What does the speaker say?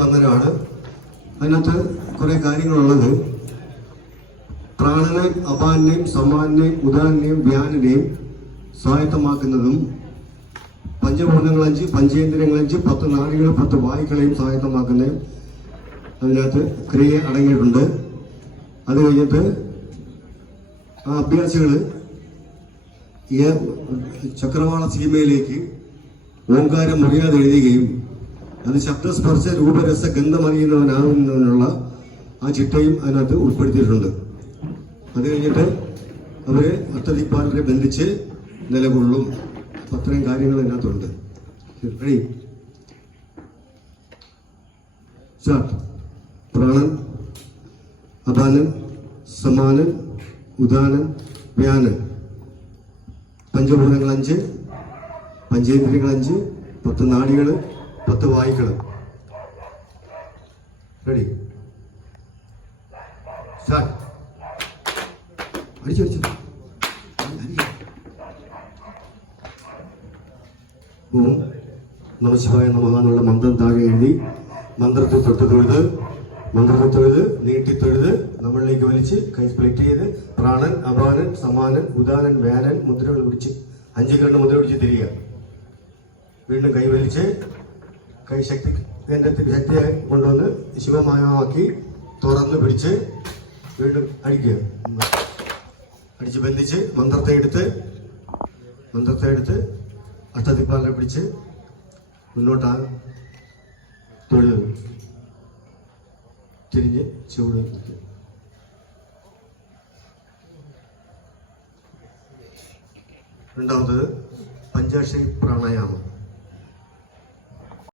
വന്നതാണ്. അതിനകത്ത് കുറെ കാര്യങ്ങളുള്ളത്. പ്രാണനെയും അപാനെയും സമാനെയും ഉദാനെയും വ്യാനെയും സ്വായത്തമാക്കുന്നതും പഞ്ചഭൂതങ്ങൾ 5, പഞ്ചേന്ദ്രിയങ്ങൾ 5, 10 നാഡികൾ 10 വായുക്കളെയും സ്വായത്തമാക്കുന്നതും അതിനകത്ത് ക്രിയ അടങ്ങിയിട്ടുണ്ട്. അത് കഴിഞ്ഞിട്ട് ആ അഭ്യാസികൾ ചക്രവാള സീമയിലേക്ക് ഓംകാരം മുറിയാതെ എഴുതുകയും അത് ശബ്ദസ്പർശ രൂപരസ ഗന്ധമറിയുന്നവനാകുന്നതിനുള്ള ആ ചിട്ടയും അതിനകത്ത് ഉൾപ്പെടുത്തിയിട്ടുണ്ട്. അത് കഴിഞ്ഞിട്ട് അവര് അഷ്ടദിക്പാലരെ ബന്ധിച്ച് നിലകൊള്ളും. അത്രയും കാര്യങ്ങൾ അതിനകത്തുണ്ട്. പ്രാണൻ, അപാനൻ, സമാനൻ, ഉദാനൻ, വ്യാനൻ, പഞ്ചഭൂതങ്ങൾ 5, പഞ്ചേന്ദ്രിയങ്ങൾ 5, 10 നാഡികൾ, 10 വായുക്കൾ. റെഡി? സ്റ്റാർട്ട്. അടിച്ചു ഓം നമഃശിവായ നമഃ എന്നുള്ള മന്ത്രം താഴെ എഴുതി മന്ത്രത്തെ തൊഴുത് നീട്ടിത്തൊഴുത് നമ്മളിലേക്ക് വലിച്ച് കൈ സ്പ്ലിറ്റ് ചെയ്ത് പ്രാണൻ, അപാനൻ, സമാനൻ, ഉദാനൻ, വ്യാനൻ മുദ്രകൾ പിടിച്ച് 5 കണ്ണ് മുദ്ര പിടിച്ച് തിരിയുക. വീണ്ടും കൈ വലിച്ച് കൈ ശക്തി കേന്ദ്രത്തിൽ ശക്തിയായി കൊണ്ടുവന്ന് ശിവമയമാക്കി തുറന്ന് പിടിച്ച് വീണ്ടും അടിക്കുക. അടിച്ച് ബന്ധിച്ച് മന്ത്രത്തെ എടുത്ത് അഷ്ടദിക്പാലനെ പിടിച്ച് മുന്നോട്ടാ തൊഴുത് തിരിഞ്ഞ് ചുവട്. രണ്ടാമത്തത് പഞ്ചാക്ഷരി പ്രാണായാമം.